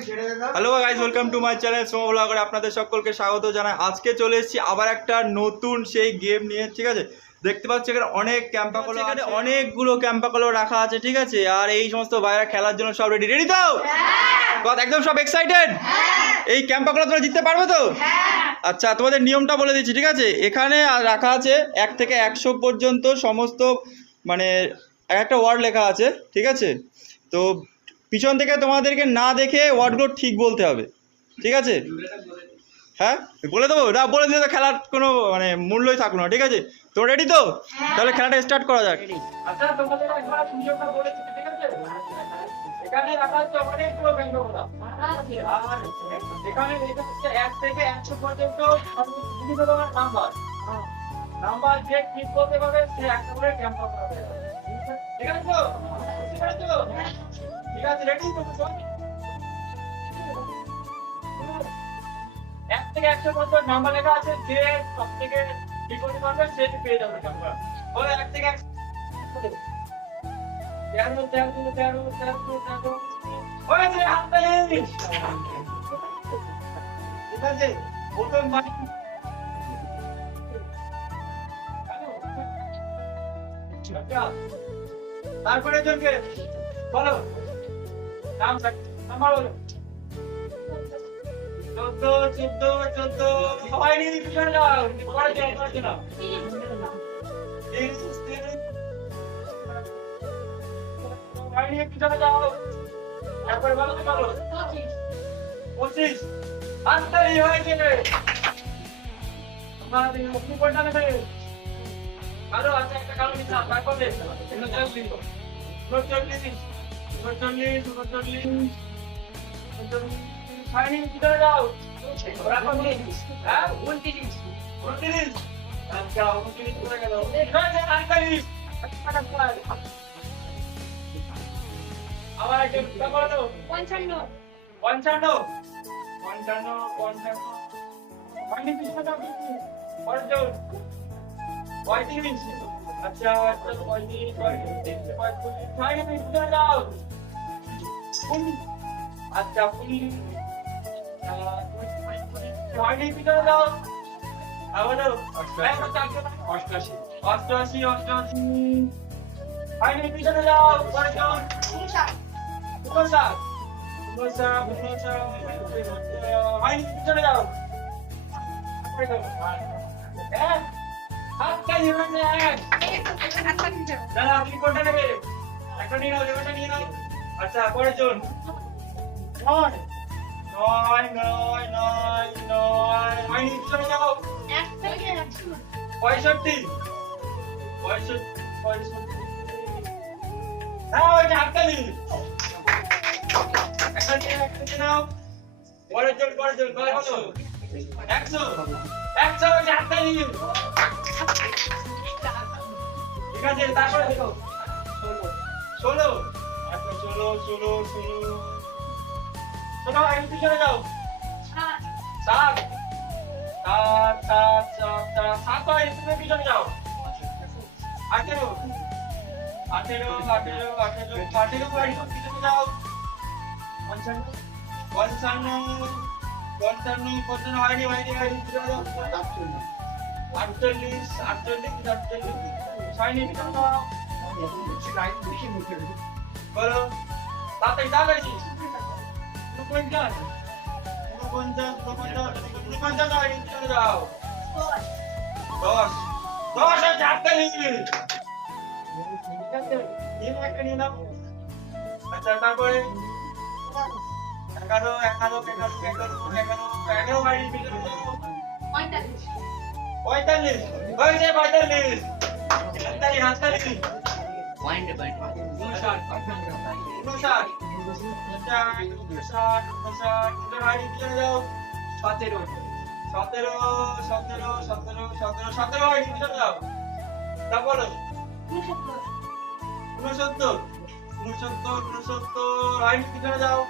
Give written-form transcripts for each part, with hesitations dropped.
Hello guys, welcome to my channel সোমো ব্লগারে আপনাদের সকলকে স্বাগত জানাই। আজকে চলে এসেছি আবার একটা নতুন সেই গেম নিয়ে। ঠিক আছে, দেখতে পাচ্ছি এখানে অনেক ক্যাম্পাকলো, এখানে অনেকগুলো ক্যাম্পাকলো রাখা আছে। ঠিক আছে, আর এই সমস্ত বাইরে খেলার জন্য সব রেডি রেডি তো একদম সব এক্সাইটেড। এই ক্যাম্পাকলো তোমরা জিততে পারবে তো? আচ্ছা, তোমাদের নিয়মটা বলে দিচ্ছি। ঠিক আছে, এখানে রাখা আছে 1 থেকে 100 পর্যন্ত সমস্ত, মানে একটা ওয়ার্ড লেখা আছে। ঠিক আছে, তো পিছন থেকে তোমাদেরকে না দেখে ওয়ার্ডগুলো ঠিক বলতে হবে। ঠিক আছে, হ্যাঁ বলে দেবো না? বলে দিলে তো খেলার কোনো মানে মূল্যই থাকলো না। ঠিক আছে, তোমরা রেডি তো? তাহলে খেলাটা স্টার্ট করা যাক। আচ্ছা, তোমাদের একবার সুযোগটা বলেছি, ঠিক আছে? এখানে রাখা হচ্ছে অনেকগুলো ব্যঙ্গকথা। আর এখানে লেখা হচ্ছে 1 থেকে 100 পর্যন্ত বিভিন্ন ধরনের নাম্বার যে ঠিক করতে পারবে সে একটা করে ক্যাম্প করাবে। ঠিক আছে তো? ঠিক আছে তো? ঠিক আছে, রেডি তো? 1 থেকে 100 পর্যন্ত নাম্বার লেখা আছে, যে সব থেকে ঠিক করতে পারবে সে পেয়ে যাবে ক্যাম্প। বলে 1 থেকে 100 তেরো হয়েছে, হাততালি। ঠিক আছে, প্রথম তারপরে জনকে বলো নাম্বার বলো। 14 সবাই নিয়ে পিছনে যাও, পরে যাও। পিছনে যাও, তারপরে বলো 25 হাততালি হয়েছে। তোমাদের মুখ কোনটা নেবে? ভালো আছে, একটা কালো নিচা। তারপরে 39 ছাইনি পিছনে যাও। হ্যাঁ 29 আচ্ছা 29 করে গেল। 48 আবার একটা বলো 55 মানে পিছনে যাও। পরে যাও 35 আচ্ছা 35 ছাইনি পিছনে যাও। আচ্ছা 20 ছাইনি পিছনে যাও। আবার 88 ছাইনি পিছনে যাও। পরে যাও 59 ছাইনি পিছনে যাও। হাত কাজ হবে দাদা, আপনি কোনটা নেবে? একটা নিয়ে নাও, লেবারটা নিয়ে নাও। আচ্ছা পরের জন 9 ছাইনি পিছনে যাও। 65 হ্যাঁ ওইটা হাততালি। একটা নিয়ে নাও। পরের জন কত? 100 ওইটা হাততালি। ঠিক আছে, তারপরে দেখো 16 আচ্ছা 16 আগে পিছনে যাও। 7 তুমি পিছনে যাও। 18 পিছনে যাও। 55 হয়নি পিছনে যাও। 48 ছয়নি পিছনে যাও। বলো তাড়াতাড়ি 49 হয়নি পিছনে যাও। 10 হাততালি। ঠিক আছে, একটা নিয়ে নাও। আচ্ছা তারপরে 11 বাড়ি পিছনে যাও। 45 হয়েছে 45 হাততালি। 59 বাড়ি পিছনে যাও। 17 বাড়ি পিছনে যাও। তারপর 69 বাড়ি পিছনে যাও।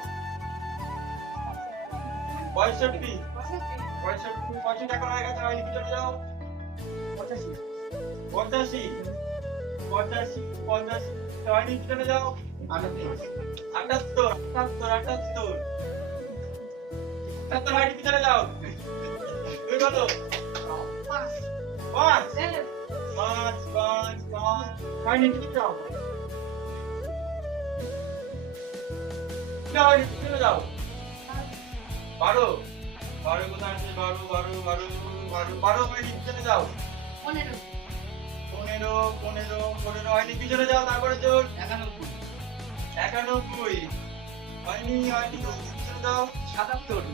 65 এখন হয়ে গেছে, বাড়ি পিছনে যাও। 85 বাড়ি পিছনে যাও। 78 তার হয়নি পিছনে যাও তুমি কত পাঁচ পাঁচ পাঁচ পাঁচ হয়নি পিছনে যাও হয়নি পিছনে যাও 12 12 কোথায় আছে 12 12 12 12 12 হয়নি পিছনে যাও 15 হয়নি পিছনে যাও তারপরে জোর 91 হয়নি হয়নি পিছনে যাও 77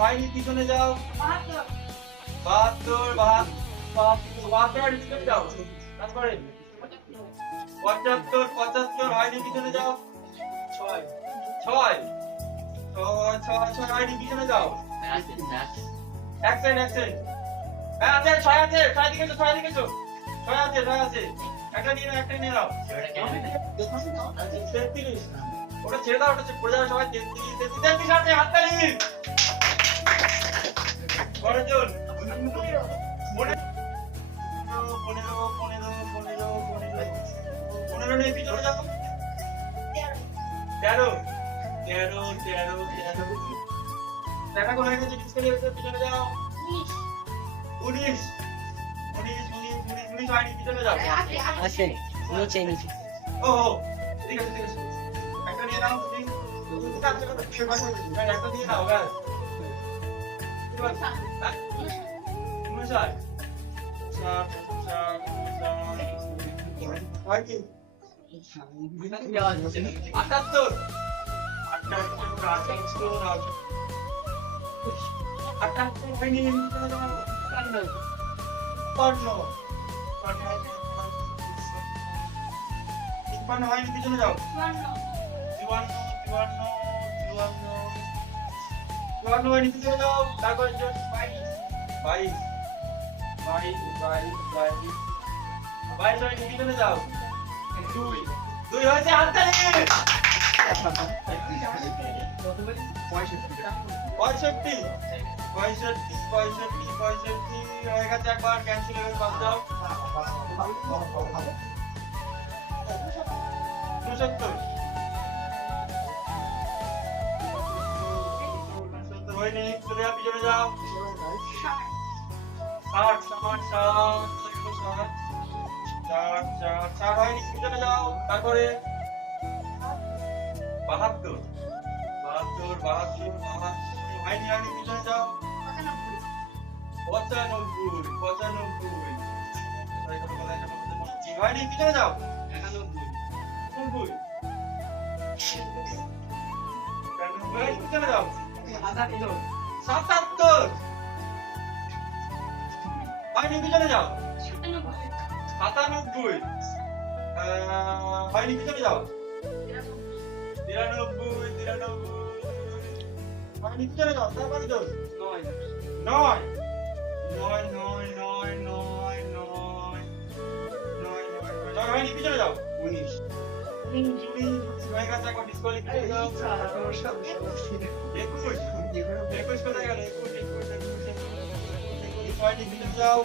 হয়নি পিছনে যাও 72 হয়নি পিছনে যাও তারপরে 75 হয়নি পিছনে যাও 6 হয়নি পিছনে যাও এক সেকেন্ড হ্যাঁ আছে 6 আছে 6 দিকে 6 আছে একটা নিয়ে নাও 33 ওটা ছেড়ে দাও ওটা পড়ে যাবে সবাই 33 আছে হাততালি বড় জোর 15 নিয়ে পিছনে যাও 13 দেখা কোন হয়ে গেছে পিছনে যাও 19 হয়নি পিছনে যাও আসেন নিচে ও ঠিক আছে একটা নিয়ে নাও তুমি একটা নিয়ে নাও ব্যাস হয়নি পিছনে যাও 54 হয়নি পিছনে যাও তারপর 22 হয়নি পিছনে যাও 2 হয়েছে হাততালি 65 হয়ে গেছে একবার ক্যান্সেল হয়ে বাদ দাও 69 হয়নি চলে যাও পিছনে যাও 60 হয়নি পিছনে যাও তারপরে 72 হয়নি পিছনে যাও 95 হয়নি পিছনে যাও 91 পিছনে যাও 77 হয়নি পিছনে যাও 97 হয়নি পিছনে যাও 93 হয়নি পিছনে যাও তারপরে তো 9 হয়নি পিছনে যাও 19 হয়ে গেছে একবার ডিসকোয়ালিফাই দাও 21 কোথায় গেল 21 হয়নি পিছনে যাও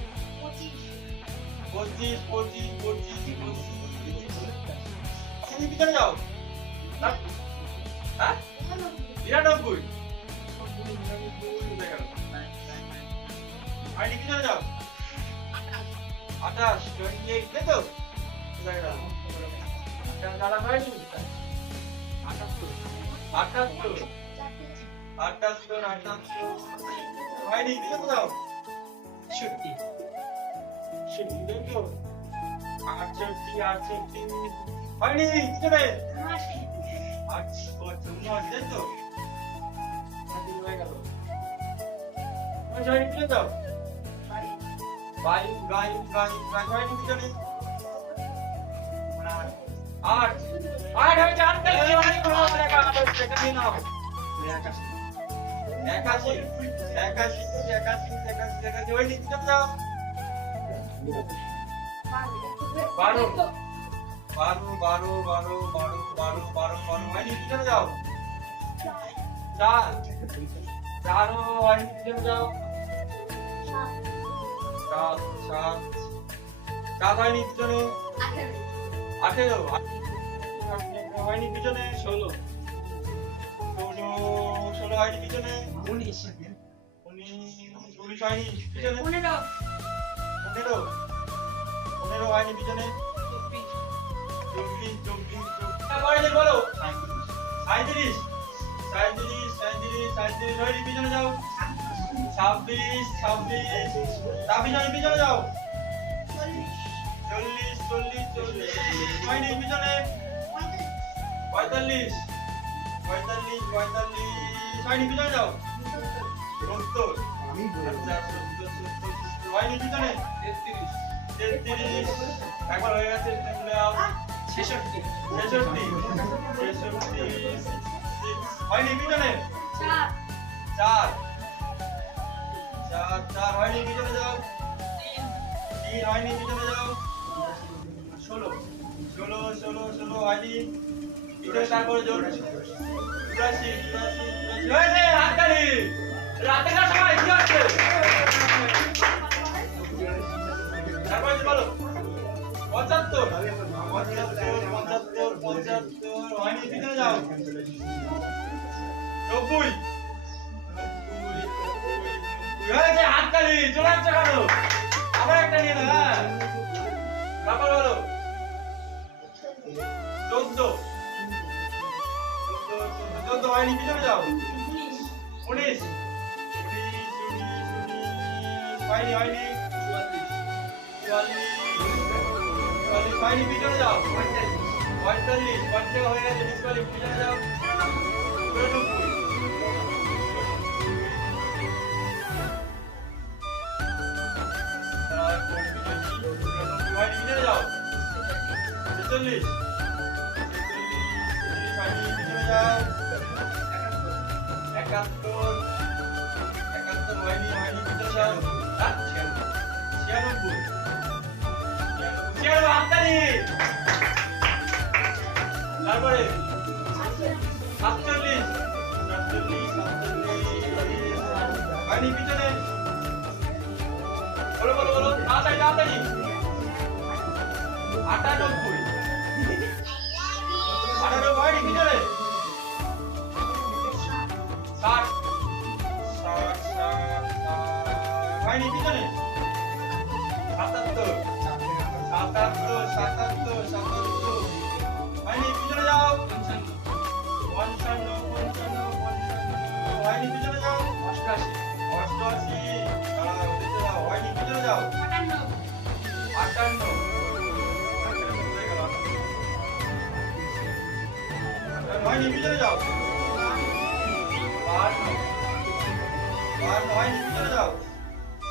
25 পিছনে যাও হ্যাঁ 99 হয়নি পিছনে যাও 28 28 তাই তো দাদা হয়নি 78 হয়নি পিছনে যাও 68 হয়নি পিছনে 8 তো হয়ে গেল হয়নি পিছনে যাও 22 হয়নি পিছনে 8 হয়ে জানতে অনেক ভালো দেখা সেটা নিয়ে নাও 81 হয়নি পিছনে যাও 12 হয়নি পিছনে যাও 4 হয়নি পিছনে যাও 7 হয়নি পিছনে 18 হয়নি পিছনে 16 16 হয়নি পিছনে 19 19 হয়নি পিছনে 15 15 হয়নি পিছনে 24 24 বলো 37 হয়নি পিছনে যাও 26 পিছনে যাও 40 হয়নি পিছনে 45 হয়নি পিছনে যাও 70 আচ্ছা 70 হয়নি পিছনে 33 একবার হয়ে গেছে চলে যাও 66 হয়নি পিছনে 4 4 হয়নি পিছনে যাও 3 হয়নি পিছনে যাও 16 হয়নি পিছনে তারপরে জোর 84 হয়েছে হাততালি রাতে না সময় কি হচ্ছে তারপরে বলো 75 হয়নি পিছনে যাও 90 হয়েছে হাততালি চলে যাচ্ছে কেন আবার একটা নিয়ে না হ্যাঁ তারপর বলো 14 হয়নি পিছনে যাও 19 হয়নি 44 হয়নি পিছনে যাও 45 হয়ে গেছে ডিসকালি পিছনে যাও 92 হয়নি পিছনে যাও 46 হয়নি পিছনে যাও 71 হয়নি পিছনে যাও 96 হাততালি তারপরে 47 হয়নি পিছনে বলো তাড়াতাড়ি 98 হয়নি পিছনে 60 হয়নি পিছনে 77 হয়নি পিছনে যাও 55 হয়নি পিছনে যাও 88 হয়নি পিছনে যাও 58 হয়নি পিছনে যাও 52 হয়নি পিছনে যাও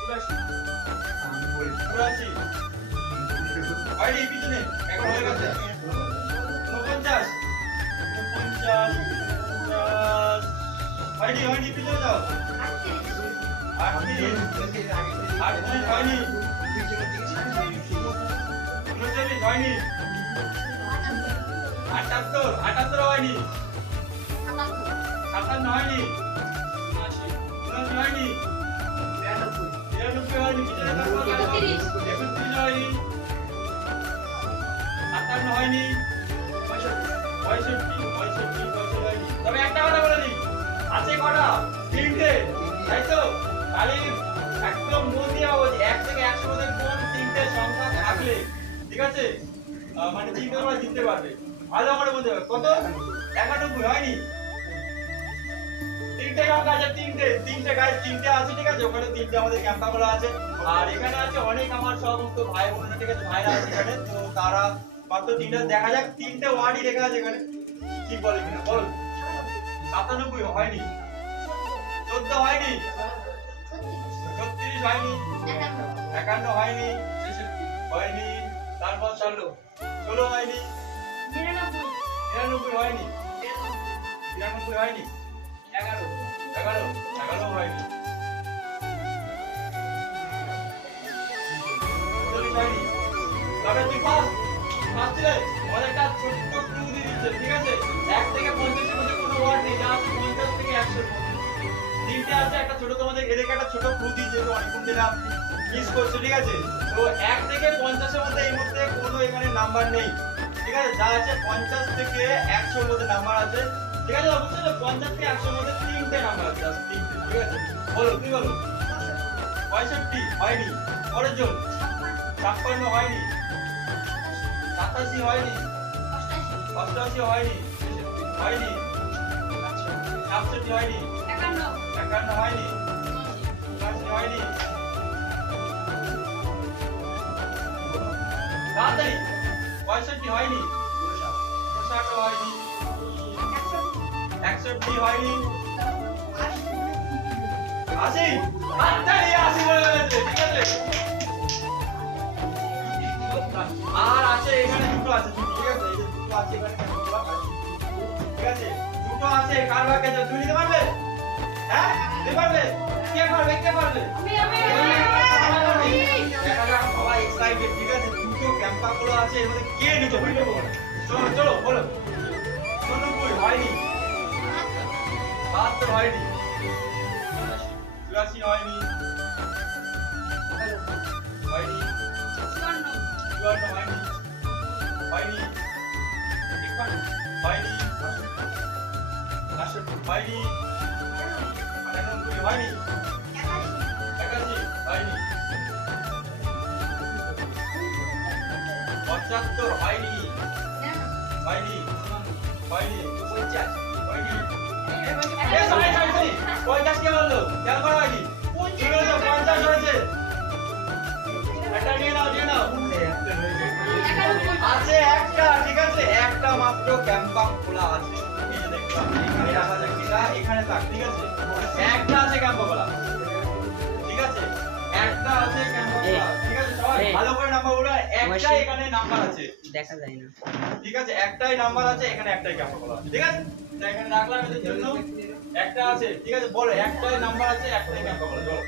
84 হয়নি পিছনে এখন হয়ে গেছে 49 হয়নি পিছনে যাও 38 হয়নি 39 হয়নি 78 হয়নি 57 হয়নি 79 হয়নি 93 হয়নি পিছনে যাও 31 হয়নি 58 হয়নি 65 হয়নি তবে একটা কথা বলে দিই আছে কটা তিনটে তাই তো খালি একদম মন দিয়ে বলছি 1 থেকে 100 মধ্যে কোন তিনটে সংখ্যা থাকলে ঠিক আছে মানে তিনটে তোমরা জিততে পারবে ভালো করে বলতে হবে কত 91 হয়নি তিনটে সংখ্যা আছে তিনটে গাইস তিনটে আছে ঠিক আছে ওখানে তিনটে আমাদের ক্যাম্পাগুলো আছে আর এখানে আছে অনেক আমার সমস্ত ভাই বোনেরা ঠিক আছে ভাইরা আছে এখানে তো তারা মাত্র তিনটে দেখা যাক তিনটে ওয়ার্ডই লেখা আছে এখানে ঠিক বলে কিনা বল 97 হয়নি 14 হয়নি 36 হয়নি 51 হয়নি হয়নি তারপর 16 হয়নি 99 হয়নি 99 হয়নি 11 হয়নি 40 হয়নি তবে তুই পাস দিলে আমাদের একটা ছোট্ট ক্লু দিয়ে দিচ্ছে ঠিক আছে 1 থেকে 50 এর মধ্যে কোনো ওয়ার্ড নেই যা আছে 50 থেকে 100 এর মধ্যে তিনটে আছে একটা ছোট তোমাদের এদিকে একটা ছোট ক্লু দিয়ে যেহেতু অনেকক্ষণ ধরে মিস করছো ঠিক আছে তো 1 থেকে 50 এর মধ্যে এই মুহূর্তে কোনো এখানে নাম্বার নেই ঠিক আছে যা আছে 50 থেকে 100 এর মধ্যে নাম্বার আছে ঠিক আছে বুঝছো তো 50 থেকে 100 এর মধ্যে তিনটে নাম্বার আছে জাস্ট তিনটে ঠিক আছে বলো তুই বলো 65 হয়নি পরের জন 56 হয়নি 87 হয়নি 88 হয়নি হয়নি 67 হয়নি 51 হয়নি 79 হয়নি তাড়াতাড়ি 65 হয়নি 59 হয়নি 61 হয়নি 80 তাড়াতাড়ি 80 বলে গেছে ঠিক আছে আর আছে এখানে দুটো আছে ঠিক আছে এই যে দুটো আছে এখানে ঠিক আছে দুটো আছে কার ভাগে আছে তুমি নিতে পারবে হ্যাঁ নিতে পারবে কে পারবে এখানে সবাই এক্সাইটেড ঠিক আছে দুটো ক্যাম্পাগুলো আছে এর মধ্যে কে নিতে পারবে চলো চলো বলো 90 হয়নি 72 হয়নি 84 হয়নি হয়নি 54 হয়নি হয়নি 51 হয়নি 68 হয়নি 99 হয়নি 81 হয়নি 75 হয়নি হয়নি হয়নি 50 হয়নি এ সবাই 50 কে বললো খেয়াল করো হয়নি 50 হয়েছে একটা নিয়ে নাও আছে একটা ঠিক আছে একটা মাত্র ক্যাম্পাস খোলা আছে এই যে দেখলাম এখানে রাখা যাক এটা এখানে থাক ঠিক আছে একটা আছে ক্যাম্পাস খোলা ঠিক আছে একটা আছে ক্যাম্পাস খোলা ঠিক আছে সবাই ভালো করে নাম্বার বলো একটা এখানে নাম্বার আছে দেখা যায় না ঠিক আছে একটাই নাম্বার আছে এখানে একটাই ক্যাম্পাস খোলা আছে ঠিক আছে তো এখানে রাখলাম এর জন্য একটা আছে ঠিক আছে বলো একটাই নাম্বার আছে একটাই ক্যাম্পাস খোলা চলো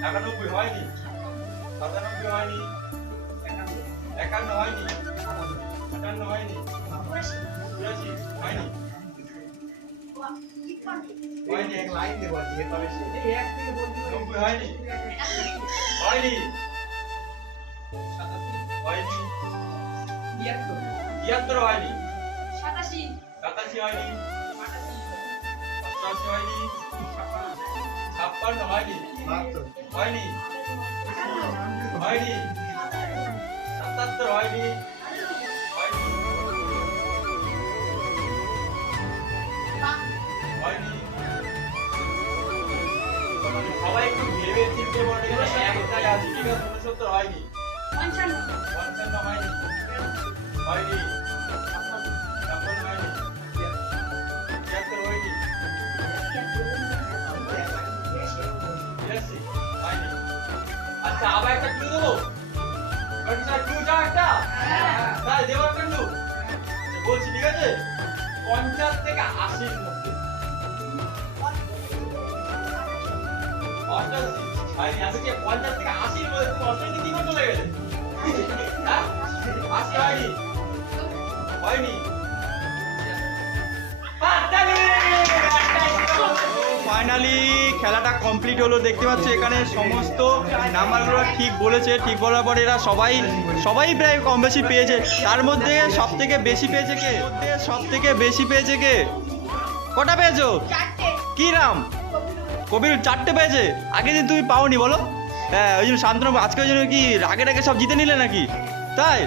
91 হয়নি 97 হয়নি 51 হয়নি 58 হয়নি 84 হয়নি হয়নি এক লাইন দেব দিয়ে তবে এই এক থেকে বলতে 90 হয়নি হয়নি 87 হয়নি 73 হয়নি 87 হয়নি 88 হয়নি 56 হয়নি হয়নি হয়নি 77 হয়নি হয়নি হয়নি সবাই একটু ভেবে চিন্তে বলে এখানে একটাই আছে ঠিক আছে 69 হয়নি 55 হয়নি হয়নি 56 হয়নি 76 হয়নি 82 হয়নি আচ্ছা আবার একটা ক্লু দেবো ক্লু চাও একটা তাই দেবো একটা ক্লু বলছি ঠিক আছে 50 থেকে 80 এর মধ্যে 88 হয়নি আমি কি 50 থেকে 80 এর মধ্যে 88 কি করে চলে গেলে হ্যাঁ 80 হয়নি হয়নি ফাইনালি খেলাটা কমপ্লিট হলো দেখতে পাচ্ছ এখানে সমস্ত নাম্বারগুলো ঠিক বলেছে ঠিক বলার পরে এরা সবাই প্রায় কম বেশি পেয়েছে তার মধ্যে সব থেকে বেশি পেয়েছে কে কটা পেয়েছো কি নাম কবির 4টে পেয়েছে আগের দিন তুমি পাওনি বলো হ্যাঁ ওই জন্য শান্তনু আজকে ওই জন্য কি আগে সব জিতে নিলে নাকি তাই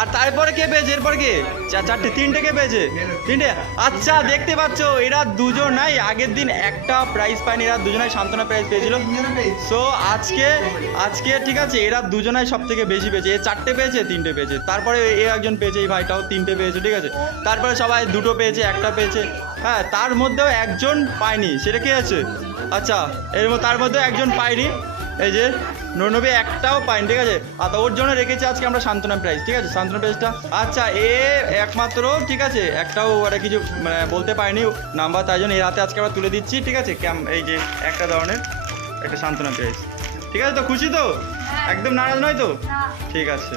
আর তারপরে কে পেয়েছে এরপর কে 3টে কে পেয়েছে 3টে আচ্ছা দেখতে পাচ্ছ এরা দুজন নাই আগের দিন একটা প্রাইজ পায়নি এরা দুজনাই সান্তনা প্রাইজ পেয়েছিল সো আজকে ঠিক আছে এরা দুজনাই সব থেকে বেশি পেয়েছে এ 4টে পেয়েছে 3টে পেয়েছে তারপরে এ একজন পেয়েছে এই ভাইটাও 3টে পেয়েছে ঠিক আছে তারপরে সবাই 2টো পেয়েছে একটা পেয়েছে হ্যাঁ তার মধ্যেও একজন পায়নি সেটা কে আছে আচ্ছা তার মধ্যেও একজন পায়নি এই যে 99 একটাও পাইনি ঠিক আছে আর ওর জন্য রেখেছি আজকে আমরা সান্তনা প্রাইজ ঠিক আছে সান্তনা প্রাইজটা আচ্ছা এ একমাত্র ঠিক আছে একটাও ওরা কিছু মানে বলতে পারেনি নাম্বার তাই জন্য এর হাতে আজকে আমরা তুলে দিচ্ছি ঠিক আছে এই যে একটা ধরনের একটা সান্তনা প্রাইজ ঠিক আছে তো খুশি তো একদম নারাজ নয় তো ঠিক আছে